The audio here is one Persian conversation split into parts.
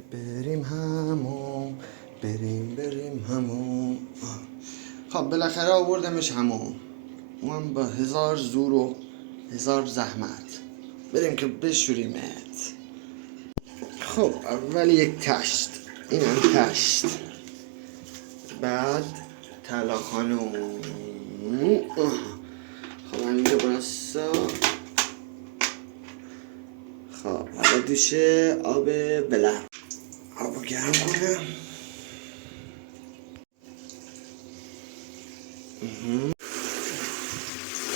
بریم هموم، بریم هموم. خب بالاخره آوردمش هموم، اونم با 1000 زور و 1000 زحمت. بریم که بشوریمت. خب اول یک تشت، اینم تشت، بعد طلا خانوم. خب من اینجا برسا. خب حالا دوشه آب بلند، آب گرم کنم.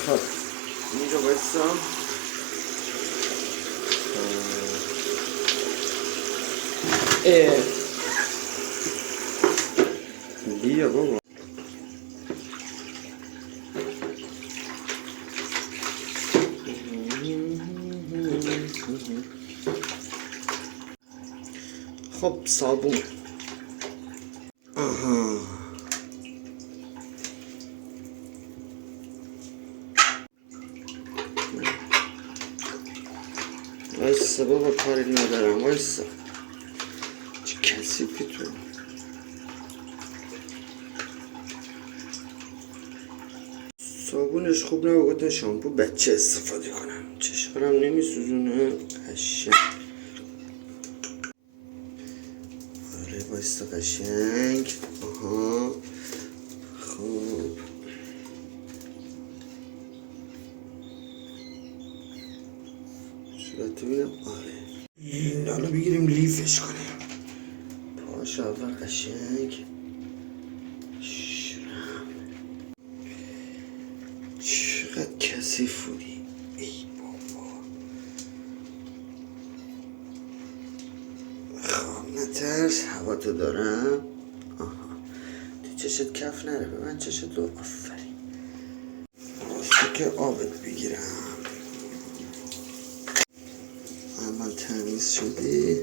خب اینجا بایستم. بیا بابا. خب صابون. وایسا بابا، کاری ندارم، وایسا. چه کثیفی تو. صابونش خوب نبود، گفتم شامپو بچه استفاده کنم. چشمم نمیسوزونه قشنگ. آره وایسا قشنگ. خوب صورت ببینم. آره حالا بگیریم لیفش کنیم. پاش اول قشنگ شورم. چقدر کثیف بودی ای بابا. خب نترس، هوا تو دارم. تو چشت کف نره، به من چشت رو. آفرین. راسته که آبت بگیرم. من تمیز شدی.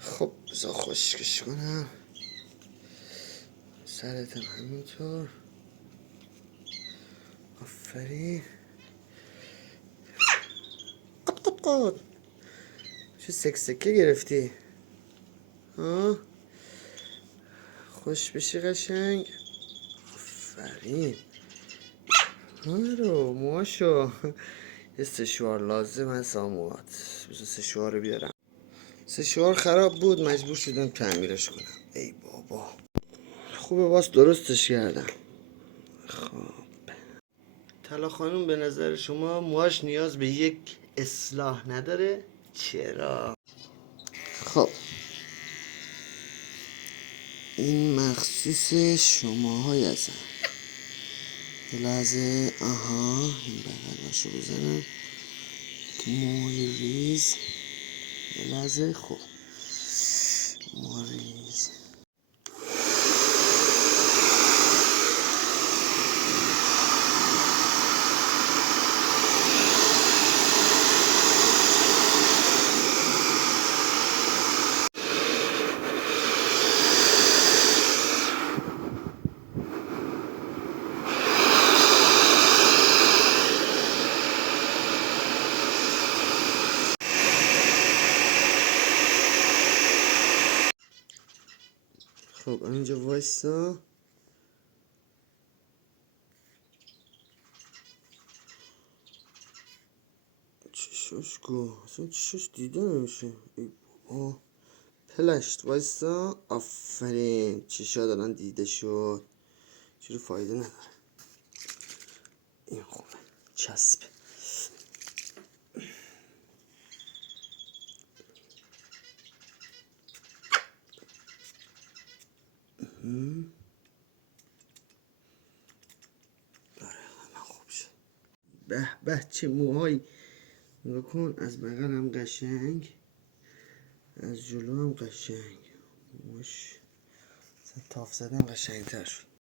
خب بذار خشکش کنم. سرتم همینطور. آفرین. چه سکسکه گرفتی؟ خوش بشی قشنگ. آفرین. رو موهاشو. یه سشوار لازم هست آموات. بذار سشوار رو بیارم. سشوار خراب بود، مجبور شدم تعمیرش کنم. ای بابا. خوبه باز درستش کردم. خب طلا خانوم به نظر شما موهاش نیاز به یک اصلاح نداره؟ چرا؟ خب این مخصوص شماهای هستن. یه لحظه. این بغلاشو بزنم که موی ریز. یه لحظه. خب موی ریز. خب اینجا وایسا. چشاش کو اصلا چشاش دیده نمیشه. ای بابا. پلشت وایسا. آفرین. چشا دارن دیده شد. چرا فایده نداره. این خوبه. چسب. داره همه خوب شد. به به چه موهایی. نگاه کن، از بغل هم قشنگ، از جلو هم قشنگ. موش تاف زدن قشنگ تر شد.